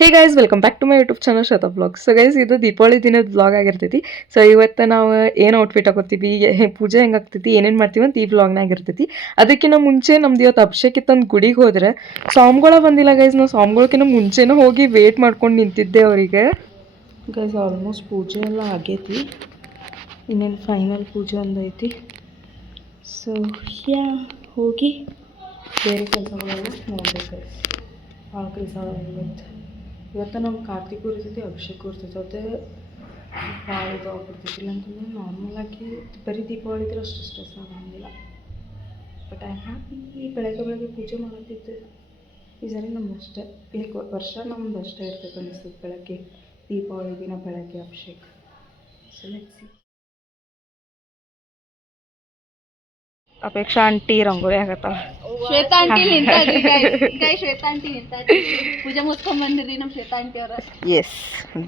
Hey guys welcome back to my YouTube channel Shweta blogs. So guys ಇದು ದೀಪಾವಳಿ ದಿನದ blog ಆಗಿರ್ತೈತಿ. So ಇವತ್ತು ನಾವು ಏನು ಔಟ್ಫಿಟ್ ಹಾಕೋತೀವಿ, ಪೂಜೆ ಹೆಂಗೆ ಆಗ್ತೈತಿ, ಏನೇನು ಮಾಡ್ತೀವಿ ಅಂತ ಈ ಬ್ಲಾಗ್ನಾಗ ಇರ್ತೈತಿ. ಅದಕ್ಕಿಂತ ಮುಂಚೆ ನಮ್ದು ಇವತ್ತು ಅಭಿಷೇಕ್ ಇತ್ತಂದು ಗುಡಿಗೆ ಹೋದ್ರೆ ಸ್ವಾಮಿಗಳ ಬಂದಿಲ್ಲ ಗೈಸ್. ನಾವು ಸ್ವಾಮಿಗಳಕ್ಕಿಂತ ಮುಂಚೆನೂ ಹೋಗಿ ವೇಟ್ ಮಾಡ್ಕೊಂಡು ನಿಂತಿದ್ದೆ ಅವರಿಗೆ. ಗೈಸ್ ಆಲ್ಮೋಸ್ಟ್ ಪೂಜೆ ಎಲ್ಲ ಆಗೈತಿ, ಇನ್ನೇನು ಫೈನಲ್ ಪೂಜೆ ಒಂದೈತಿ. ಸೊ ಯಾ ಹೋಗಿ ಬೇರೆ ಕೆಲಸಗಳೆಲ್ಲ ನೋಡ್ಬೇಕು. ಭಾಳ ಕೆಲಸ ಇವತ್ತು ನಮ್ಮ ಕಾರ್ತಿಕ್ ಇರ್ತೈತಿ, ಅಭಿಷೇಕ್ ಇರ್ತೈತಿ. ಅದೇ ಭಾಳ ಇದಾಗ್ಬಿಡ್ತೈತಿ. ಇಲ್ಲ ಅಂತಂದ್ರೆ ನಾರ್ಮಲಾಗಿ ಬರೀ ದೀಪಾವಳಿ ಇದ್ರೆ ಅಷ್ಟು ಸ್ಟ್ರೆಸ್ ಆಗಂಗಿಲ್ಲ. ಬಟ್ ಐ ಹ್ಯಾಪಿ ಬೆಳಗ್ಗೆ ಪೂಜೆ ಮಾಡತ್ತಿದ್ದೆ. ಈ ಸರಿ ನಮ್ದು ಅಷ್ಟೇ, ಈ ವರ್ಷ ನಮ್ದು ಅಷ್ಟೇ ಇರ್ತೈತೆ ಅನಿಸ್ತದೆ. ಬೆಳಗ್ಗೆ ದೀಪಾವಳಿ ದಿನ ಬೆಳಗ್ಗೆ Abhishek. So let's see. Apeksha aunty rangoli ಆಗತ್ತಾಳ. ಶ್ವೇತಾ ಆಂಟಿ ಶ್ವೇತಾ ಆಂಟಿ ಪೂಜೆ ಮುಗಿಸ್ಕೊಂಡ್ ಬಂದಿರಿ ನಮ್ಮ ಶ್ವೇತಾ ಆಂಟಿ ಅವರ. ಎಸ್,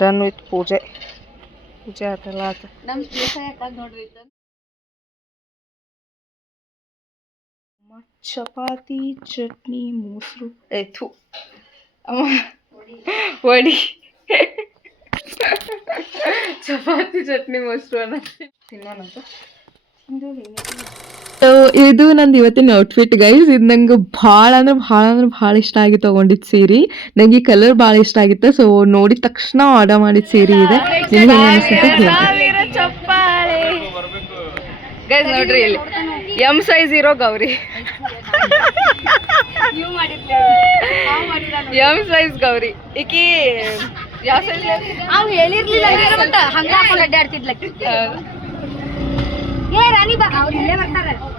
ಡನ್ ವಿತ್ ಪೂಜೆ ಆತಲ್ಲ ಆತ. ನಮ್ಮ ದೇಶ ಯಾಕಾಗ ನೋಡ್ರಿ ಚಪಾತಿ ಚಟ್ನಿ ಮೊಸರು ಆಯ್ತು ವಡಿ. ಚಪಾತಿ ಚಟ್ನಿ ಮೊಸರು ಅನ್ನ ತಿನ್ನೋಣಂತ. ಇದು ನಂದು ಇವತ್ತಿನ ಔಟ್ಫಿಟ್ ಗೈಸ್. ಇದು ನಂಗೆ ಭಾಳ ಇಷ್ಟ ಆಗಿ ತೊಗೊಂಡಿದ್ದು ಸೀರೆ. ನಂಗೆ ಈ ಕಲರ್ ಭಾಳ ಇಷ್ಟ ಆಗಿತ್ತು. ಸೊ ನೋಡಿದ ತಕ್ಷಣ ಆರ್ಡರ್ ಮಾಡಿದ ಸೀರೆ ಇದೆ. ನಿಮ್ಗೆ ಹೆಂಗೆ ಅನಿಸುತ್ತೆ ಗೈಸ್? ನೋಡ್ರಿ ಇಲ್ಲಿ ಎಮ್ ಸೈಜ್ ಇರೋ ಗೌರಿ, ಎಮ್ ಸೈಜ್ ಗೌರಿ. ಈಕಿ ಯಾವ ಸೈಜ್ ಹೇಳಿರ್ಲಿಲ್ಲ, ಅಡ್ಡಾಡ್ತಿದ್ಲ.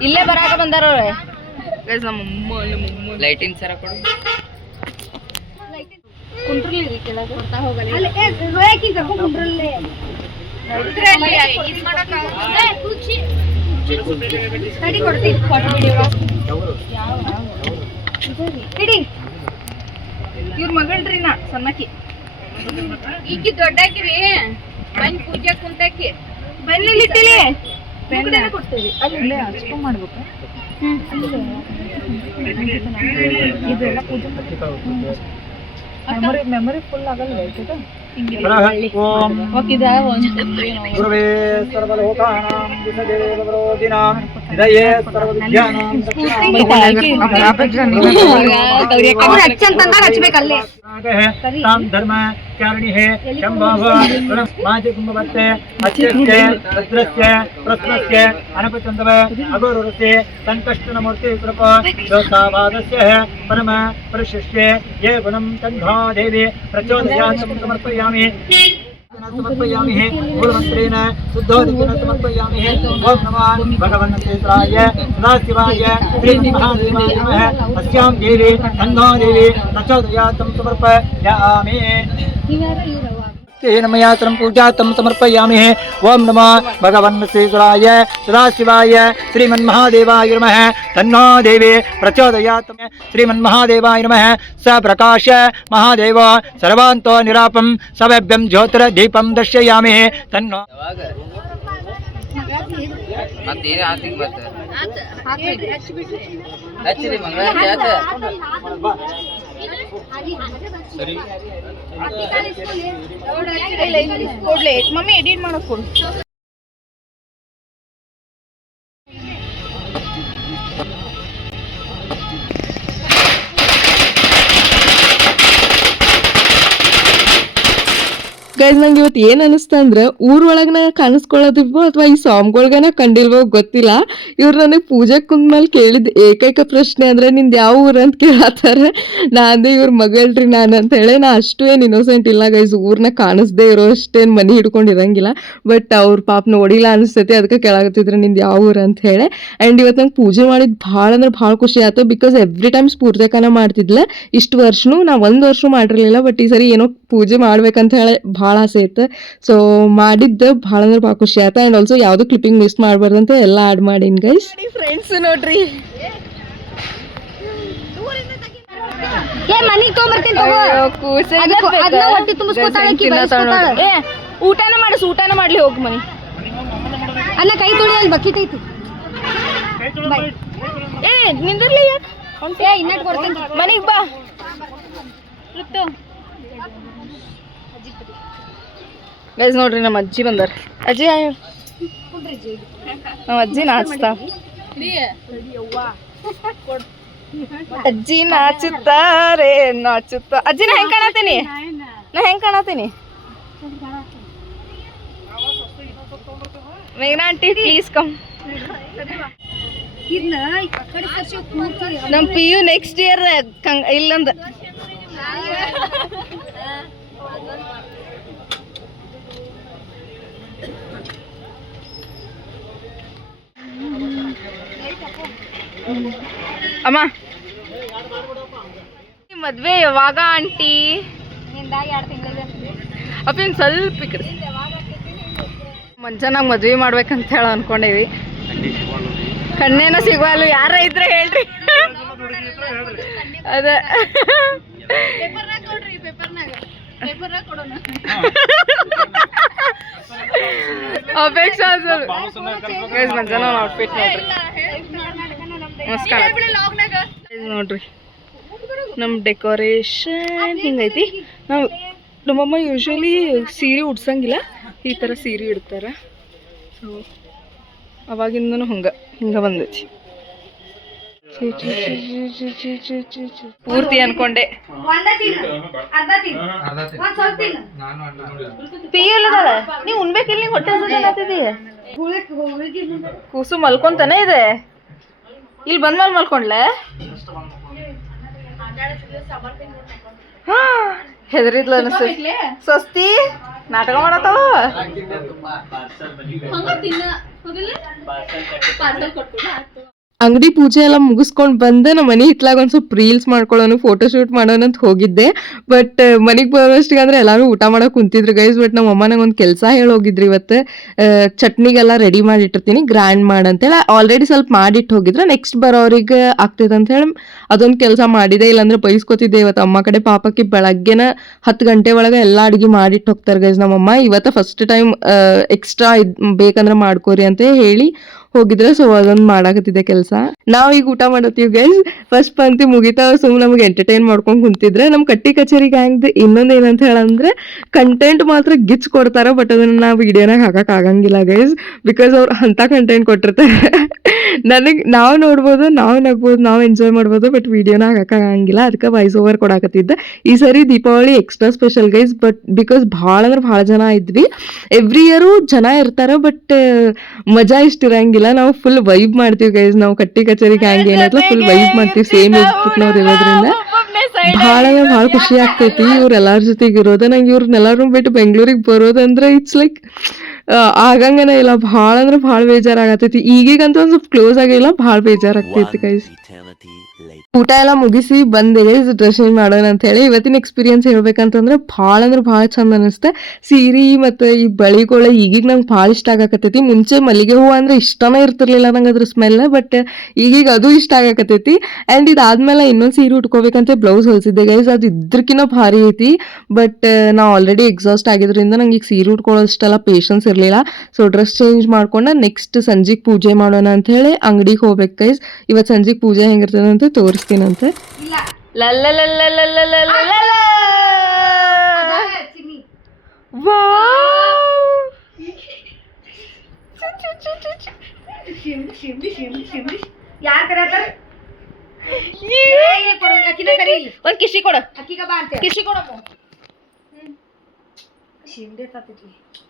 ಇಲ್ಲೇ ಬರಾಕ ಬಂದಾರ ಗೈಸ್. ನಮ್ಮ ಲೈಟಿಂಗ್ ಸರ ಕೊಡು. ಕುಂಟ್ರಲಿ ಕೆಳಗೆ ಹೋಗಲ್ಲ. ಇವ್ರ ಮಗಳ್ರಿ ನಾ ಸಣ್ಣಕಿ, ಈಕಿ ದೊಡ್ಡಾಕಿರಿ. ಬನ್ನಿ ಪೂಜೆ ಕುಂತಾಕಿ ಬನ್ನಿ ಇಟ್ಟಿಲಿ ಕೊಡ್ತೇವಿ. ಅಲ್ಲೇ ಹಚ್ಕೊಂಡ್ ಮಾಡ್ಬೇಕು. ಇದೆಲ್ಲ ಪೂಜೆ ಮೆಮೊರಿ ಫುಲ್ ಆಗಲ್ಲ. ಧರ್ಮ ಚಾರಣಿ ಹೇ ಮಾಜಿ ಕುಂಭವತ್ತೆ ಅಚ್ಯಸ್ಯ ಭದ್ರಸ್ಯ ಪ್ರಸ್ನಸ್ಯ ಅನಪಚಂದವ ಅಗೋರುರಸ್ಯ ಸಂಕಷ್ಟನ ಮೂರ್ತಿ ಕೃಪ ದೋಷಾವಾದಸ್ಯ ಪರಮ ಪರಿಶಿಷ್ಯ ಯೇ ಗುಣಂ ತಂಧಾ ದೇವಿ ಪ್ರಚೋದಯಾತ್ ಸಮರ್ಪಯಾಮಿ ಸಮರ್ಪಯಾಮಿ ಮೂಲಮಂತ್ರೇಣ ಶುದ್ಧೋದಕೇನ ಸಮರ್ಪಯಾಮಿ. ಓಂ ನಮಃ ಭಗವನ್ನೇತ್ರಾಯ ಸದಾಶಿವಾಯ ಶ್ರೀ ಮಹಾದೇವಾಯ ನಮಃ. ಅಸ್ಯಾಂ ದೇವಿ ತನ್ನೋ ದೇವಿ ಪ್ರಚೋದಯಾತ್ ಸಮರ್ಪಯಾಮಿ. ನಮಯಾತ್ರಂ ಪೂಜಾತಂ ಸಮರ್ಪಯಾಮಿ. ಓಂ ನಮಃ ಭಗವನ್ನೇತ್ರಾಯ ಸದಾಶಿವಾಯ ಶ್ರೀಮನ್ಮಹಾದೇವಾಯ ನಮಃ. ತನ್ನೋ ದೇವಿ ಪ್ರಚೋದಯಾತ್. ಶ್ರೀಮನ್ಮಹಾದೇವಾಯ ನಮಃ. ಸ ಪ್ರಕಾಶ ಮಹಾದೇವ ಸರ್ವಾಂತೋ ನಿರಾಪಂ ಸವ್ಯಭ್ಯಂ ಜ್ಯೋತಿರ್ದೀಪಂ ದರ್ಶಯಾಮಿ. ತನ್ನೋ ಮಮ್ಮಿ ಎಡಿಟ್ ಮಾಡಕ್ ಕೊಡು. ಗೈಸ್ ನಂಗೆ ಇವತ್ತು ಏನು ಅನಿಸ್ತಾ ಅಂದ್ರೆ ಊರೊಳಗೆ ಕಾಣಿಸ್ಕೊಳ್ಳೋದಿಲ್ವೋ ಅಥವಾ ಈ ಸ್ವಾಮಿಗಳ್ಗನ ಕಂಡಿಲ್ವೋ ಗೊತ್ತಿಲ್ಲ. ಇವ್ರು ನನಗೆ ಪೂಜೆ ಕುಂದ್ಮೇಲೆ ಕೇಳಿದ ಏಕೈಕ ಪ್ರಶ್ನೆ ಅಂದ್ರೆ ನಿಂದು ಯಾವ ಊರು ಅಂತ ಕೇಳತ್ತಾರೆ. ನಾ ಅಂದೆ ಇವ್ರ ಮಗಳ್ರಿ ನಾನು ಅಂತ ಹೇಳಿ. ನಾ ಅಷ್ಟು ಏನು ಇನ್ನೋಸೆಂಟ್ ಇಲ್ಲ ಗೈಸ್. ಊರನ್ನ ಕಾಣಿಸ್ದೇ ಇರೋ ಅಷ್ಟೇನು ಮನೆ ಹಿಡ್ಕೊಂಡಿರಂಗಿಲ್ಲ. ಬಟ್ ಅವ್ರ ಪಾಪ ನೋಡಿಲ್ಲ ಅನಿಸ್ತೈತಿ, ಅದಕ್ಕೆ ಕೇಳಾಕತ್ತಿದ್ರೆ ನಿಂದು ಯಾವ ಊರು ಅಂತ ಹೇಳಿ. ಆ್ಯಂಡ್ ಇವತ್ತು ನಂಗೆ ಪೂಜೆ ಮಾಡಿದ್ದು ಭಾಳ ಅಂದ್ರೆ ಭಾಳ ಖುಷಿ ಆಯ್ತು. ಬಿಕಾಸ್ ಎವ್ರಿ ಟೈಮ್ ಸ್ಫೂರ್ತಿಕನ ಮಾಡ್ತಿದ್ಲ. ಇಷ್ಟು ವರ್ಷನೂ ನಾ ಒಂದು ವರ್ಷ ಮಾಡಿರಲಿಲ್ಲ. ಬಟ್ ಈ ಸರಿ ಏನೋ ಪೂಜೆ ಮಾಡ್ಬೇಕಂತ ಹೇಳಿ ಭಾಳ ಆಸೆ ಇತ್ತು. ಸೊ ಮಾಡಿದ್ದೆ ಭಾಳ ಅಂದ್ರೆ ಭಾಳ ಖುಷಿ ಆಯ್ತು. ಆ್ಯಂಡ್ ಆಲ್ಸೋ ಯಾವುದೋ ಕ್ಲಿಪ್ಪಿಂಗ್ ಮಿಸ್ ಮಾಡ್ಬಾರ್ದಂತ ಎಲ್ಲ ಆ್ಯಡ್ ಮಾಡೀನಿ ಗೈಸ್. ಫ್ರೆಂಡ್ಸ್ ನೋಡ್ರಿ ಊಟನ ಮಾಡಿಸ್, ಊಟನ ಮಾಡ್ಲಿ ಹೋಗಿ ಮನಿ. ಅಲ್ಲ ಕೈ ತೊಳಿ, ಅಲ್ಲಿ ಬಕೆಟ್ ಐತಿ. ನಿಂದಿರ್ಲಿ ಯಾಕೆ ಇನ್ನಟ್ ಕೊಡ್ತೀನಿ. ಮನೆಗೆ ಬಾ. ಗೈಸ್ ನೋಡ್ರಿ ನಮ್ಮ ಅಜ್ಜಿ ಬಂದಾರ. ಅಜ್ಜಿ ನಮ್ಮ ಅಜ್ಜಿ ನಾಚ್ತಾ. ಅಜ್ಜಿ ನಾಚುತ್ತಾರೆ ನಾಚುತ್ತಾ. ಅಜ್ಜಿ ನಾ ಹೆಂಗ್ ಕಾಣತೀನಿ? ಮೇಘನಾ ಆಂಟಿ ಪ್ಲೀಸ್ ಕಮ್. ನಮ್ಮ PU ನೆಕ್ಸ್ಟ್ ಇಯರ್ ಇಲ್ಲಂದ. ಅಮ್ಮ ಮದ್ವೆ ಯಾವಾಗ ಆಂಟಿ? ಅಪ್ಪಿನ್ ಸ್ವಲ್ಪ ಈ ಕಡೆ ಮಂಜಾನಾಗ ಮದ್ವೆ ಮಾಡ್ಬೇಕಂತ ಹೇಳ ಅನ್ಕೊಂಡೇವಿ. ಕಣ್ಣೇನ ಸಿಗುವಲ್ಲ, ಯಾರ ಇದ್ರೆ ಹೇಳ್ರಿ. ಅದ ಅಪೇಕ್ಷಾ ಮಂಜಾನ ಔಟ್ಫಿಟ್ ನೋಡ್ರಿ. ನಮಸ್ಕಾರ ನೋಡ್ರಿ, ನಮ್ಮ ಡೆಕೋರೇಷನ್ ಹಿಂಗೈತಿ. ನಾವು ನಮ್ಮಮ್ಮ ಯೂಶ್ವಲಿ ಸೀರೆ ಉಡ್ಸಂಗಿಲ್ಲ, ಈ ಥರ ಸೀರೆ ಇಡ್ತಾರೆ. ಸೊ ಅವಾಗಿಂದನೂ ಹಿಂಗೆ ಬಂದೈತಿ. ಪೂರ್ತಿ ಅನ್ಕೊಂಡೆ. ನೀವು ಉಣ್ಬೇಕಿಲ್ಲ, ನೀವು ಹೊಟ್ಟೆ ಹಸಿದೀ. ಕೂಸು ಮಲ್ಕೊಂತಾನೆ ಇದೆ. ಇಲ್ಲಿ ಬಂದ್ಮೇಲೆ ಮಲ್ಕೊಂಡ್ಲೆ. ಹಾ ಹೆದರಿದ್ಲ ಅನಿಸ್ತೈತಿ. ಸ್ವಸ್ತಿ ನಾಟಕ ಮಾಡತ್ತಾವ. ಅಂಗಡಿ ಪೂಜೆ ಎಲ್ಲ ಮುಗಿಸ್ಕೊಂಡು ಬಂದೆ ನಮ್ಮ ಮನೆ ಹಿತ್ಲಾಗ ಒಂದು ಸ್ವಲ್ಪ ರೀಲ್ಸ್ ಮಾಡ್ಕೊಳ್ಳೋನು, ಫೋಟೋ ಶೂಟ್ ಮಾಡೋಣ ಅಂತ ಹೋಗಿದ್ದೆ. ಬಟ್ ಮನೆಗೆ ಬರೋಷ್ಟಿಗೆ ಅಂದ್ರೆ ಎಲ್ಲರೂ ಊಟ ಮಾಡೋಕೆ ಕುಂತಿದ್ರು ಗೈಸ್. ಬಟ್ ನಮ್ಮ ಅಮ್ಮ ನಂಗೆ ಒಂದು ಕೆಲಸ ಹೇಳೋಗಿದ್ರು ಇವತ್ತು. ಚಟ್ನಿಗೆಲ್ಲ ರೆಡಿ ಮಾಡಿಟ್ಟಿರ್ತೀನಿ ಗ್ರ್ಯಾಂಡ್ ಮಾಡಂತೇಳಿ. ಆಲ್ರೆಡಿ ಸ್ವಲ್ಪ ಮಾಡಿಟ್ಟು ಹೋಗಿದ್ರೆ ನೆಕ್ಸ್ಟ್ ಬರೋರಿಗೆ ಆಗ್ತೈತೆ ಅಂತ ಹೇಳಿ ಅದೊಂದು ಕೆಲಸ ಮಾಡಿದೆ. ಇಲ್ಲಾಂದ್ರೆ ಬೈಸ್ಕೊತಿದ್ದೆ ಇವತ್ತು ಅಮ್ಮ ಕಡೆ. ಪಾಪಕ್ಕೆ ಬೆಳಗ್ಗೆನ 10 ಗಂಟೆ ಒಳಗೆ ಎಲ್ಲ ಅಡುಗೆ ಮಾಡಿಟ್ಟು ಹೋಗ್ತಾರೆ ಗೈಸ್ ನಮ್ಮಮ್ಮ. ಇವತ್ತು ಫಸ್ಟ್ ಟೈಮ್ ಎಕ್ಸ್ಟ್ರಾ ಬೇಕಂದ್ರೆ ಮಾಡ್ಕೋರಿ ಅಂತ ಹೇಳಿ ಹೋಗಿದ್ರೆ. ಸೊ ಅದೊಂದು ಮಾಡಾಕತ್ತಿದ್ದೆ ಕೆಲಸ. ನಾವ್ ಈಗ ಊಟ ಮಾಡತ್ತೀವಿ ಗೈಸ್. ಫಸ್ಟ್ ಪಂಕ್ತಿ ಮುಗಿತಾ ಸುಮ್ಮನೆ ನಮ್ಗೆ ಎಂಟರ್ಟೈನ್ ಮಾಡ್ಕೊಂಡು ಕುಂತಿದ್ರೆ. ನಮ್ಮ ಕಟ್ಟಿ ಕಚೇರಿ ಗ್ಯಾಂಗ್ದು ಇನ್ನೊಂದು ಏನಂತ ಹೇಳಂದ್ರೆ ಕಂಟೆಂಟ್ ಮಾತ್ರ ಗಿಚ್ ಕೊಡ್ತಾರ, ಬಟ್ ಅದನ್ನ ನಾವು ವಿಡಿಯೋನಾಗ ಹಾಕಕ್ ಆಗಂಗಿಲ್ಲ ಗೈಸ್. ಬಿಕಾಸ್ ಅವ್ರು ಅಂತ ಕಂಟೆಂಟ್ ಕೊಟ್ಟಿರ್ತಾರೆ. ನಾವು ನೋಡ್ಬೋದು, ನಾವು ನಗ್ಬೋದು, ನಾವು ಎಂಜಾಯ್ ಮಾಡ್ಬೋದು, ಬಟ್ ವಿಡಿಯೋನಾಗ ಹಾಕಂಗಿಲ್ಲ. ಅದಕ್ಕೆ ವಾಯ್ಸ್ ಓವರ್ ಕೊಡಾಕತ್ತಿದ್ದೆ. ಈ ಸರಿ Deepavali extra special guys. But because ಭಾಳ ಅಂದ್ರೆ ಭಾಳ ಜನ ಇದ್ವಿ. ಎವ್ರಿ ಇಯರು ಜನ ಇರ್ತಾರೆ, ಬಟ್ ಮಜಾ ಇಷ್ಟಿರಂಗಿಲ್ಲ. ನಾವು ಫುಲ್ ವೈಬ್ ಮಾಡ್ತೀವಿ ಗೈಸ್. ನಾವು ಕಟ್ಟಿ ಕಚೇರಿ ಗ್ಯಾಂಗ್ ಏನೈತಲ್ಲ ಫುಲ್ ವೈಬ್ ಮಾಡ್ತೀವಿ. ಸೇಮ್ ಇದ್ಬಿಟ್ನವ್ರು ಇರೋದ್ರಿಂದ ಭಾಳ ಖುಷಿ ಆಗ್ತೈತಿ ಇವ್ರೆಲ್ಲಾರ ಜೊತೆಗೆ ಇರೋದು. ನಂಗೆ ಇವ್ರನ್ನೆಲ್ಲರೂ ಬಿಟ್ಟು ಬೆಂಗ್ಳೂರಿಗೆ ಬರೋದಂದ್ರೆ ಇಟ್ಸ್ ಲೈಕ್ ಆಗಂಗನ ಇಲ್ಲ. ಭಾಳ ಅಂದ್ರೆ ಭಾಳ ಬೇಜಾರಾಗತೈತಿ. ಈಗೀಗಂತೂ ಒಂದು ಸ್ವಲ್ಪ ಕ್ಲೋಸ್ ಆಗಿಲ್ಲ, ಭಾಳ ಬೇಜಾರಾಗ್ತೈತಿ ಗೈಸ್. ಊಟ ಎಲ್ಲ ಮುಗಿಸಿ ಬಂದೆ ಗೈಸ್, ಡ್ರೆಸ್ ಚೇಂಜ್ ಮಾಡೋಣ ಅಂತ ಹೇಳಿ. ಇವತ್ತಿನ ಎಕ್ಸ್ಪೀರಿಯನ್ಸ್ ಹೇಳ್ಬೇಕಂತಂದ್ರೆ ಭಾಳ ಅಂದ್ರೆ ಭಾಳ ಚಂದ ಅನಿಸ್ತೆ. ಸೀರೆ ಮತ್ತು ಈ ಬಳಿಗಳು ಈಗೀಗ ನಂಗೆ ಭಾಳ ಇಷ್ಟ ಆಗಾಕತ್ತೈತಿ. ಮುಂಚೆ ಮಲ್ಲಿಗೆ ಹೂವು ಅಂದ್ರೆ ಇಷ್ಟನೇ ಇರ್ತಿರ್ಲಿಲ್ಲ ನಂಗೆ ಅದ್ರ ಸ್ಮೆಲ್, ಬಟ್ ಈಗೀಗ ಅದು ಇಷ್ಟ ಆಗಾಕತ್ತೈತಿ. ಆ್ಯಂಡ್ ಇದಾದ್ಮೇಲೆ ಇನ್ನೊಂದು ಸೀರೆ ಉಟ್ಕೋಬೇಕಂತ ಬ್ಲೌಸ್ ಹೊಲಿಸಿದ್ದೆ ಗೈಸ್. ಅದು ಇದ್ರಕಿನ್ನ ಭಾರಿ ಐತಿ. ಬಟ್ ನಾ ಆಲ್ರೆಡಿ ಎಕ್ಸಾಸ್ಟ್ ಆಗಿದ್ರಿಂದ ನಂಗೆ ಈಗ ಸೀರೆ ಉಟ್ಕೊಳ್ಳೋಷ್ಟೆಲ್ಲ ಪೇಷನ್ಸ್ ಇರಲಿಲ್ಲ. ಸೊ ಡ್ರೆಸ್ ಚೇಂಜ್ ಮಾಡ್ಕೊಂಡು ನೆಕ್ಸ್ಟ್ ಸಂಜೆಗೆ ಪೂಜೆ ಮಾಡೋಣ ಅಂತ ಹೇಳಿ ಅಂಗಡಿಗೆ ಹೋಗ್ಬೇಕು ಗೈಸ್. ಇವತ್ತು ಸಂಜೆಗೆ ಪೂಜೆ ಹೆಂಗಿರ್ತದೆ ಅಂತ ತೋರಿಸ್ತೀನಂತೆ. ಒಂದ್ ಕಿಶಿ ಕೊಡ, ಕಿಶಿ ಕೊಡಮ್ಮ.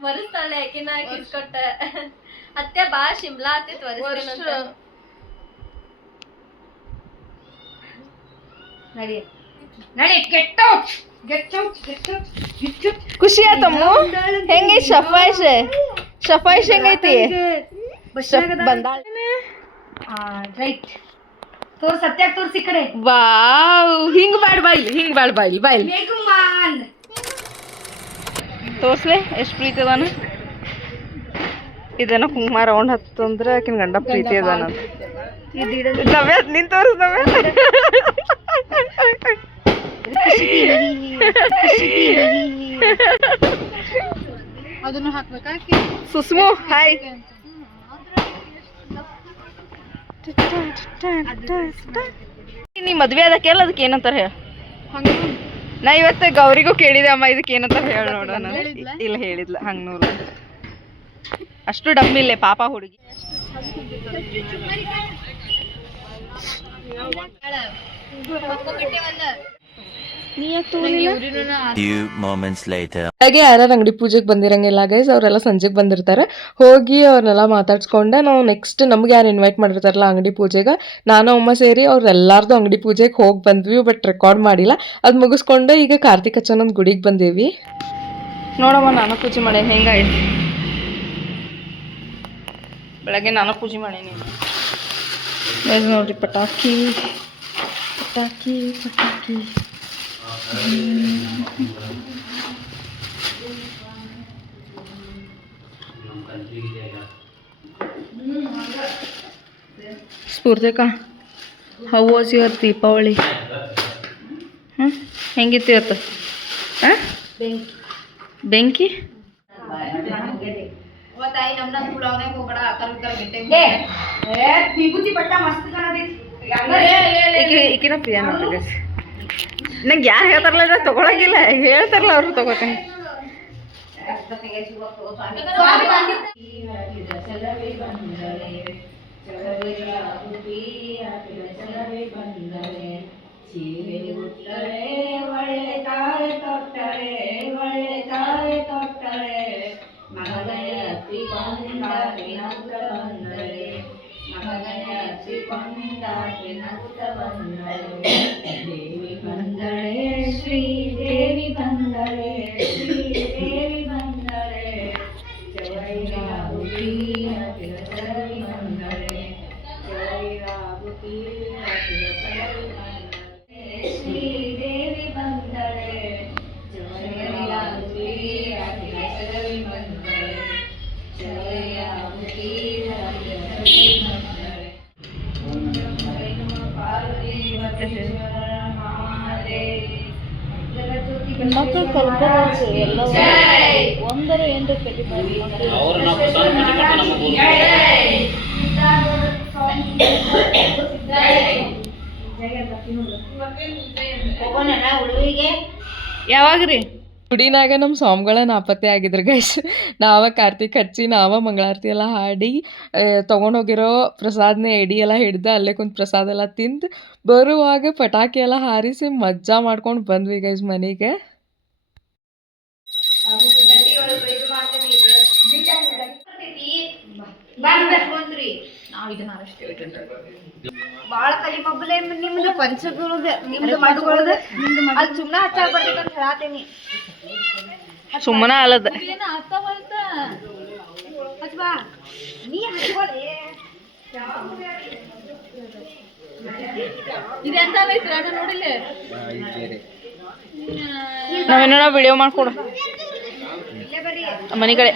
ವರಿಸ್ತಾಳೆ ಆಕಿನ ಕಿಸ್ಕೊಟ್ಟ. ಅತ್ತೆ ಬಾ ಶಿಮ್ಲಾ ಅತ್ತೆ ತೋರಿಸ್ತಾನಂತ. ಖುಷಿ ಆತಮ್ಮ. ಹೆಂಗೈತಿ ಶಫಾಯಿಶ್? ಶಫಾಯಿಶ್ ಹೆಂಗೈತಿ? ವಾವ್, ಹಿಂಗ್ ಬ್ಯಾಡ ಬಾಯ್ಲಿ, ಹಿಂಗ್ ಬ್ಯಾಡ ಬಾಯ್ಲಿ ಬಾಯ್ಲಿ ತೋರ್ಸ್ಲೆ ಎಷ್ಟು ಪ್ರೀತಿ ಅದಾನ. ಇದೇನೋ ಕುಂಕುಮ ರೌಂಡ್ ಹತ್ತಂದ್ರೆ ಆಕಿನ ಗಂಡ ಪ್ರೀತಿ ಅದಾನ. ನವ್ಯ ನೀನ್ ತೋರ್ಸ್ ನವ್ಯ. ಅದನ್ನು ಹಾಕ್ಬೇಕಾ? ಸುಸ್ಮು ಹಾಯ್. ನೀ ಮದ್ವೆ ಅದಕ್ಕೆಲ್ಲ ಅದಕ್ಕೆ ಏನಂತಾರೆ ಹೇಳ? ನಾ ಇವತ್ತು ಗೌರಿಗೂ ಕೇಳಿದೆ ಅಮ್ಮ ಇದಕ್ಕೆ ಏನಂತ ಹೇಳಿ ನೋಡೋಣ. ಇಲ್ಲ ಹೇಳಿದ್ಲ ಹಂಗೆ ನೂರು ಅಷ್ಟು ಡಮ್ಮಿಲ್ಲೇ ಪಾಪ ಹುಡುಗಿ. ಹಾಗೆ ಯಾರ್ಯಾರು ಅಂಗಡಿ ಪೂಜೆಗೆ ಬಂದಿರಂಗಿಲ್ಲ ಗೈಸ್ ಅವರೆಲ್ಲ ಸಂಜೆಗೆ ಬಂದಿರ್ತಾರೆ. ಹೋಗಿ ಅವ್ರನ್ನೆಲ್ಲ ಮಾತಾಡ್ಸ್ಕೊಂಡೆ ನಾವು ನೆಕ್ಸ್ಟ್ ನಮ್ಗೆ ಯಾರು ಇನ್ವೈಟ್ ಮಾಡಿರ್ತಾರಲ್ಲ ಅಂಗಡಿ ಪೂಜೆಗೆ ನಾನು ಅಮ್ಮ ಸೇರಿ ಅವ್ರೆಲ್ಲಾರ್ದು ಅಂಗಡಿ ಪೂಜೆಗೆ ಹೋಗಿ ಬಂದ್ವಿ. ಬಟ್ ರೆಕಾರ್ಡ್ ಮಾಡಿಲ್ಲ. ಅದು ಮುಗಿಸ್ಕೊಂಡೆ ಈಗ ಕಾರ್ತಿಕ್ ಅಚ್ಚನೊಂದು ಗುಡಿಗೆ ಬಂದೇವಿ. ನೋಡಮ್ಮ ನಾನು ಪೂಜೆ ಮಾಡೇನಿ ಹೆಂಗಾಯ್ತು. ಬೆಳಗ್ಗೆ ನಾನು ಪೂಜೆ ಮಾಡೇನಿ ನೋಡ್ರಿ. ಪಟಾಕಿ ಪಟಾಕಿ ಪಟಾಕಿ ಸ್ಫೂರ್ತಿಕ ಹೌ ವಾಸ್ ಯುವರ್ ದೀಪಾವಳಿ? ಹೆಂಗಿತ್ತು ಇವತ್ತು? ಬೆಂಕಿ ಈಕಿನ ಪ್ರಿಯ ನೋಡ್ರಿ. ನಂಗೆ ಯಾರು ಹೇಳ್ತಾರಲ್ಲ ತಗೊಳಗಿಲ್ಲ, ಹೇಳ್ತಾರಲ್ಲ ಅವ್ರು ತಗೋತೀನಿ. ಶ್ರೀದೇವಿ ಬಂದಳೆ ಶ್ರೀದೇವಿ ಬಂದಳೆ ಜಯರಾಗುತ್ತಿ ಹತ್ತಿರದಲ್ಲಿ ಬಂದಳೆ ಜಯರಾಗುತ್ತಿ ಹತ್ತಿರದಲ್ಲಿ ಬಂದಳೆ ಶ್ರೀದೇವಿ ಬಂದಳೆ ಜಯರಾಗುತ್ತಿ ಹತ್ತಿರದಲ್ಲಿ ಬಂದಳೆ ಜಯರಾಗುತ್ತಿ ಹತ್ತಿರದಲ್ಲಿ ಬಂದಳೆ. ಪಾರ್ವತಿ ಮಕ್ಕಳು ಕಲ್ಪನೆ ಎಲ್ಲ ಒಂದರೆ ಎಂದು ಕಲಿತಾರೆ. ಯಾವಾಗ್ರಿ ಗುಡಿನಾಗ ನಮ್ಮ ಸ್ವಾಮಿಗಳ ನಾಪತ್ತೆ ಆಗಿದ್ರು ಗೈಸ್. ನಾವ ಕಾರ್ತಿಕ್ ಹಚ್ಚಿ ನಾವ ಮಂಗಳಾರತಿ ಎಲ್ಲ ಹಾಡಿ ತೊಗೊಂಡೋಗಿರೋ ಪ್ರಸಾದನ ಎಡಿ ಎಲ್ಲ ಹಿಡ್ದು ಅಲ್ಲೇ ಕುಂತು ಪ್ರಸಾದ ಎಲ್ಲ ತಿಂದು ಬರುವಾಗ ಪಟಾಕಿ ಎಲ್ಲ ಹಾರಿಸಿ ಮಜ್ಜಾ ಮಾಡ್ಕೊಂಡು ಬಂದ್ವಿ ಗೈಸ್ ಮನೆಗೆ. ಬಾಳ ಕಲಿ ಮಬ್ಬಲೆ ನಿಮ್ದು ಪಂಚಗುಳದ ನಿಮ್ದು ಮಡುಗಳದ ಅಲ್ಲಿ ಸುಮ್ಮನೆ ಹಚ್ಚಾಕ ಬರ್ತೈತೆ ಅಂತ ಹೇಳಾತೀನಿ. ಸುಮ್ಮನೆ ಅಲ್ಲದ ಹಚ್ಬಾ ನೀ ಹಚ್ಕೊಳ್ಳಿ. ಇದೆಂತ ನೋಡಿಲ್ಲ ನಾವೇನೋ ವಿಡಿಯೋ ಮಾಡ್ಕೊಡು ಮನೆ ಕಡೆ.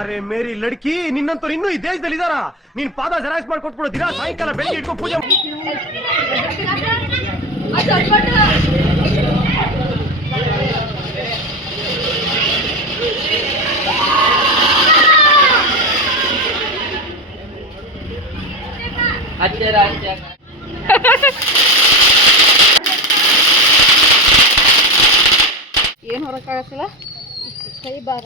ಅರೆ ಮೇರಿ ಲಡ್ಕಿ, ನಿನ್ನಂತವ್ರು ಇನ್ನೂ ಈ ದೇಶದಲ್ಲಿ ಇದಾರ? ನೀನ್ ಪಾದ ಜೆರಾಕ್ಸ್ ಮಾಡ್ಕೊಟ್ಬಿಡು ದಿನ ಸಾಯಂಕಾಲ ಬೆಳಿಗ್ಗೆ ಇಟ್ಕೊ ಪೂಜೆ. ಏನ್ ಹೊರಕಾಗತ್ತಿಲ್ಲ ಕೈ ಬಾರ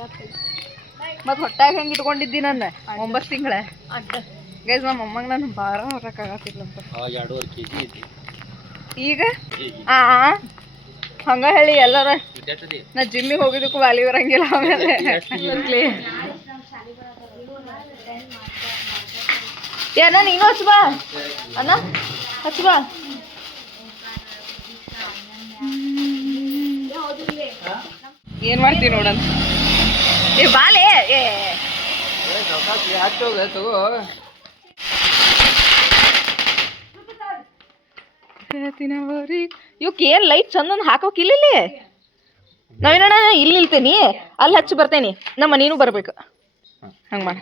ಮತ್ ಹೊಟ್ಟಾಗ ಹೆಂಗ್ ಇಟ್ಕೊಂಡಿದ್ದಿ ನನ್ನ 9 ತಿಂಗಳ ಗೈಸ್. ನಮ್ಮ ಅಮ್ಮಂಗ ನಾನು ಭಾರ ಹೊರಕಾಗತ್ತಿಲ್ಲ ಅಂತ ಈಗ ಹಂಗ ಹೇಳಿ ಎಲ್ಲರ ನಾ ಜಿಮ್ಮಿಗೆ ಹೋಗಿದ್ದಕ್ಕೂ ವ್ಯಾಲ್ಯೂ ಇರಂಗಿಲ್ಲ. ಆಮೇಲೆ ಅಣ್ಣ ನೀನು ಹಚ್ಬಾ, ಅಣ್ಣ ಹಚ್ಬಾ. ಏನ್ ಮಾಡ್ತೀವಿ ನೋಡನ್. ಏ ಬಾಲೆ ಏ ಇವಕ್ಕೆ ಏನ್ ಲೈಟ್ ಚಂದ ಹಾಕೋಕಿಲ್ಲ. ಇಲ್ಲಿ ನಾವೇನಣ್ಣ ಇಲ್ಲಿ ನಿಲ್ತೇನಿ, ಅಲ್ಲಿ ಹಚ್ಚಿ ಬರ್ತೇನಿ. ನಮ್ಮ ಮನೇನು ಬರ್ಬೇಕು. ಹಂಗ ಮಾಡ.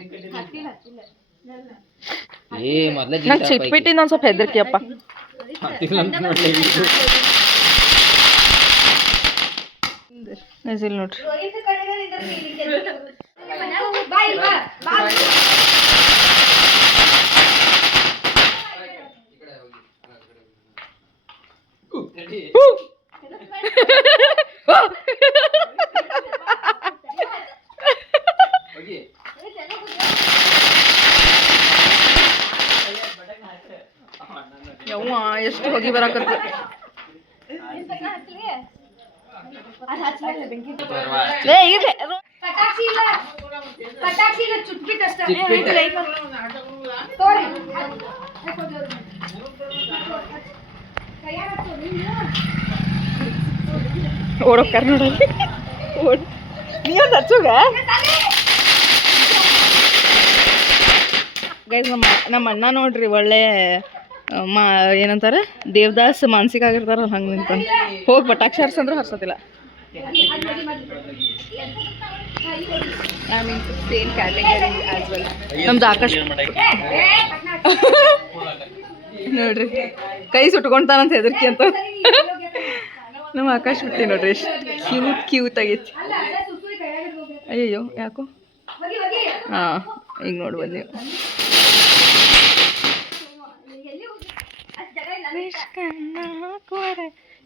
ನಂಗೆ ಚಿಟ್ಬಿಟ್ಟಿದ್ದು ಒಂದು ಸ್ವಲ್ಪ ಹೆದರ್ಕಿಯಪ್ಪ. ನಜಿಲ್ ನೋಡ್ರಿ ಯವ್ವ ಎಷ್ಟು ಹೋಗಿ ಬರಾಕತ್ತ ಓಡೋಕ್ಕಾರ ನೋಡಲ್ಲಿ ಓಡ್ ನೀ ಅದು ಹಚ್ಚೋಗ ಗೈಸ್ ನಮ್ಮ ಅಣ್ಣ ನೋಡ್ರಿ ಒಳ್ಳೆ ಏನಂತಾರೆ ದೇವದಾಸ್ ಮಾನಸಿಕ ಆಗಿರ್ತಾರಲ್ಲ ಹಂಗೆ ನಿಂತ ಹೋಗಿ ಪಟಾಕ್ಷಿ ಹರ್ಸಂದ್ರೆ ಹರ್ಸತಿಲ್ಲ ಸೇಮ್ ಕ್ಯಾಟಗರಿ ಆಸ್ ವೆಲ್ ನಮ್ದು ಆಕಾಶ್ ನೋಡ್ರಿ ಕೈ ಸುಟ್ಕೊಂತಾನಂತ ಹೆದರ್ಕಿ ಅಂತ ನಮ್ಮ ಆಕಾಶ್ ಬಿಡ್ತೀವಿ ನೋಡ್ರಿ ಎಷ್ಟು ಕ್ಯೂಟ್ ಆಗೈತಿ ಅಯ್ಯಯ್ಯೋ ಯಾಕೋ ಹಾಂ ಈಗ ನೋಡ್ಬೋದು ನೀವು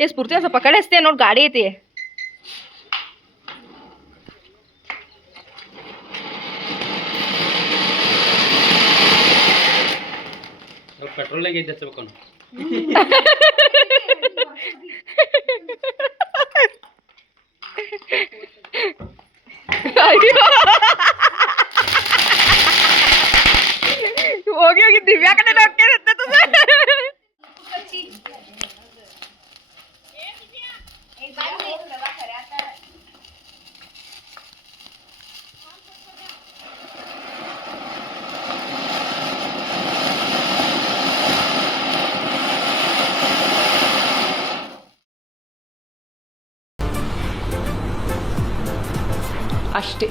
ಸ್ಫೂರ್ತಿ ಒಂದು ಸ್ವಲ್ಪ ಕಡೆ ಹಚ್ತೇ ನೋಡಿ ಗಾಡಿ ಐತಿ ಪೆಟ್ರೋಲ್ ಆಗೈತೆ ಹಚ್ಚಬೇಕು ಹೋಗಿ ಹೋಗಿ ದಿವ್ಯಾ ಕಡೆ ಅಷ್ಟೇ